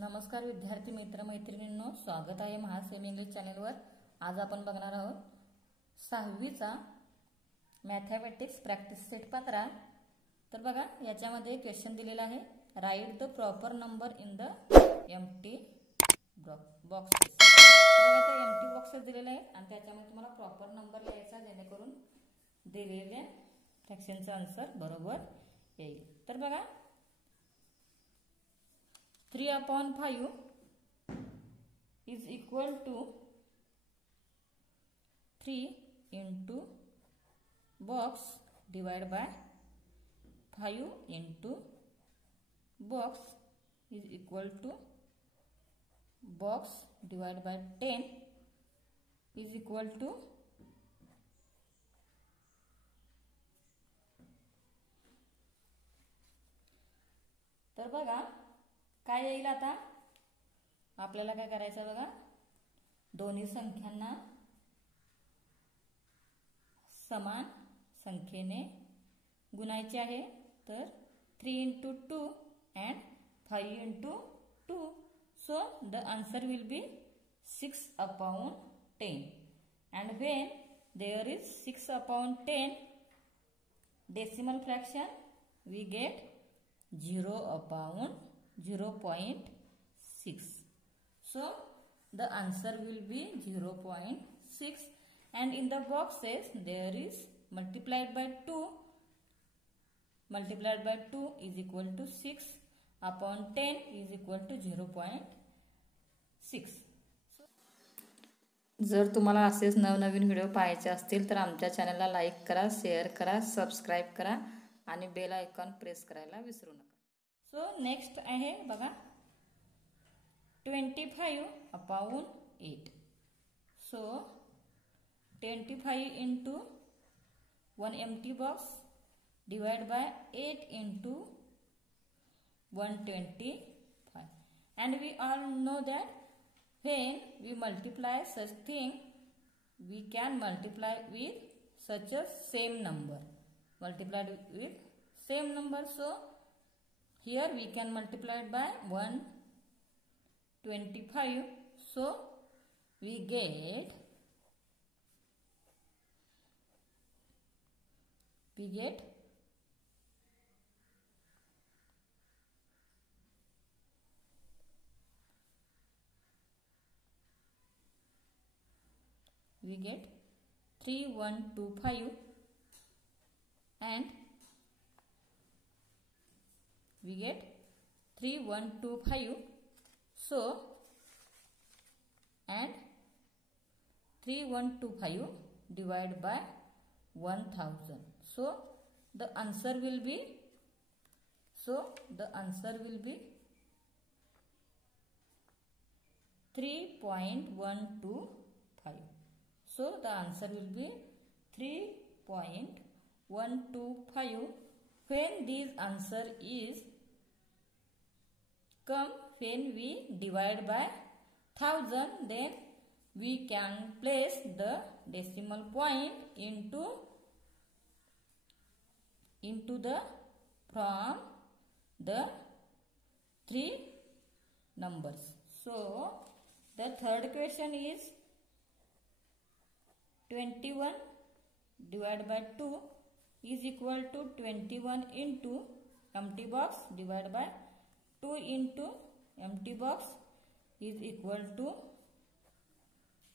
नमस्कार विद्यार्थी मित्र मैत्रिणींनो, स्वागत आहे महासेमी इंग्लिश चॅनलवर। आज आपण बघणार आहोत 6वीचा मॅथमॅटिक्स प्रॅक्टिस सेट 15। तर बघा, याच्यामध्ये क्वेश्चन दिलेला आहे, right the proper number in the empty boxes. बघा, आता एम्प्टी बॉक्सेस दिलेले आहे आणि त्याच्यामध्ये तुम्हाला प्रॉपर नंबर लिहायचा, जेणेकरून दिलेल्या फ्रॅक्शनचा आन्सर बरोबर येईल। तर बघा, 3/5 is equal to 3 into box divided by 5 into box is equal to box divided by 10 is equal to तर बघा काय येईल। आता आपल्याला काय करायचं बघा, दोन्ही संख्यांना समान संख्येने गुणायचे आहे। तर 3 into 2 and 5 into 2, so the answer will be 6/10, and when there is 6/10 decimal fraction, we get 0/0.6, so the answer will be 0.6, and in the boxes there is multiplied by 2 is equal to 6/10 is equal to 0.6। जर तुम्हाला असेच नवनवीन video पाहायचे असतील तर आमच्या चॅनलला like करा, शेअर करा, सबस्क्राइब करा आणि बेल आयकॉन प्रेस करायला विसरू नका। सो नेक्स्ट आहे बघा 25/8। सो 25 into 1 empty box divide by 8 into 125, and we all know that when we multiply such thing, we can multiply with such a same number, multiplied with same number. So here we can multiply it by 125, so we get 3125 and we get 3125, so and 3125 divided by 1000, so the answer will be 3.125, so the answer will be 3.125। when this answer is come when we divide by 1000, then we can place the decimal point into the from the 3 numbers। So the third question is 21 divided by 2 is equal to 21 into empty box divided by 2 into empty box is equal to,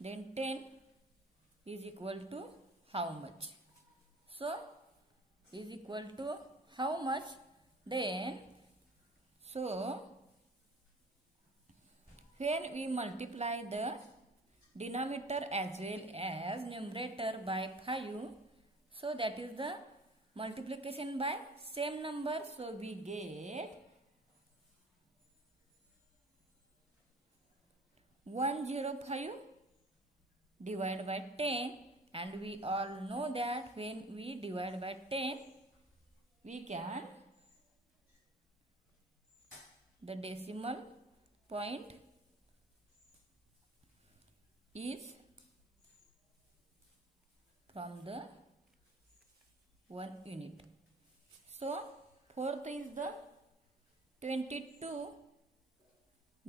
then 10 is equal to how much? So is equal to how much? Then so when we multiply the denominator as well as numerator by 5, so that is the multiplication by same number, so we get 105 divided by 10, and we all know that when we divide by 10, we can the decimal point is from the 1 unit. So fourth is the 22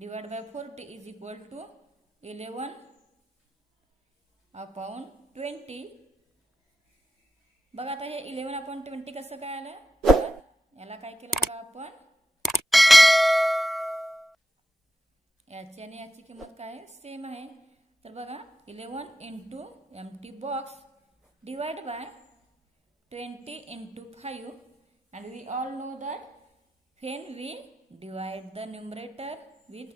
divided by 40 is equal to 11 upon 20. बघा आता हे 11 upon 20 कसं काय आलं, तर याला काय केलं बघा आपण, याची आणि याची किंमत काय सेम आहे. तर बघा 11 into empty box divide by 20 into 5, and we all know that when we divide the numerator with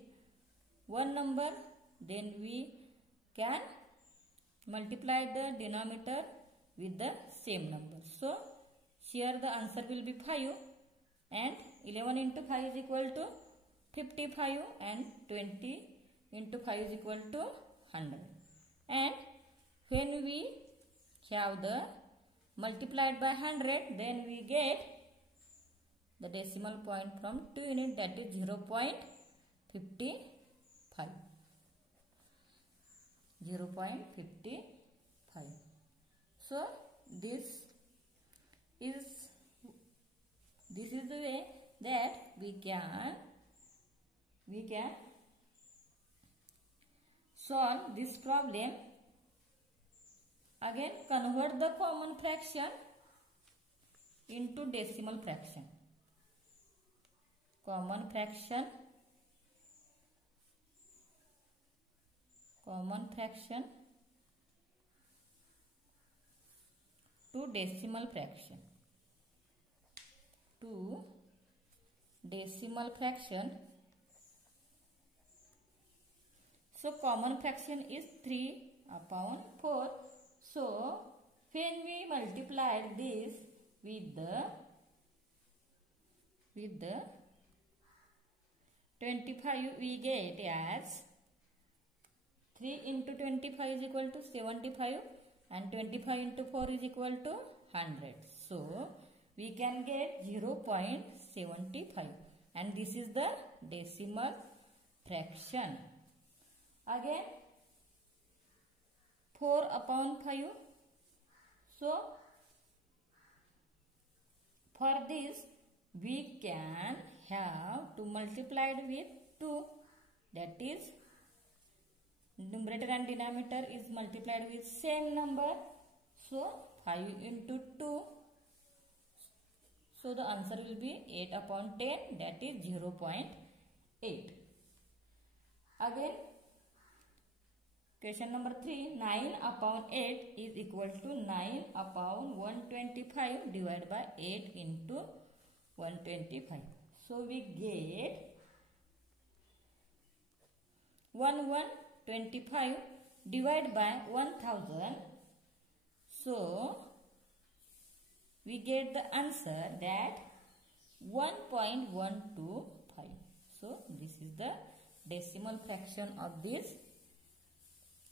one number, then we can multiply the denominator with the same number. So here the answer will be 5, and 11 into 5 is equal to 55, and 20 into 5 is equal to 100. And when we have the multiplied by 100, then we get the decimal point from 2 unit, that is 0.55. 0.55. So this is the way that we can solve this problem. Again, convert the common fraction into decimal fraction. Common fraction to decimal fraction. So common fraction is 3 upon 4. So when we multiplied this with the 25, we get as 3 into 25 is equal to 75, and 25 into 4 is equal to 100. So we can get 0.75, and this is the decimal fraction. Again 4 upon 5. So for this we can have to multiply it with 2, that is numerator and denominator is multiplied with same number. So 5 into 2. So the answer will be 8 upon 10, that is 0.8. Again, question number 3, 9 upon 8 is equal to 9 upon 125 divided by 8 into 125. So we get 1125 divided by 1000. So we get the answer that 1.125. So this is the decimal fraction of this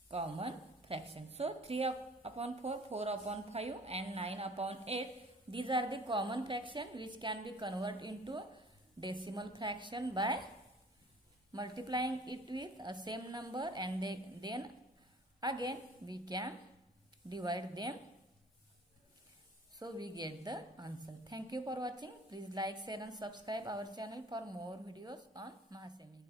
common fraction. So 3 upon 4, 4 upon 5, and 9 upon 8. These are the common fraction which can be converted into decimal fraction by multiplying it with a same number, and then again we can divide them. So we get the answer. Thank you for watching. Please like, share and subscribe our channel for more videos on Mahasemi.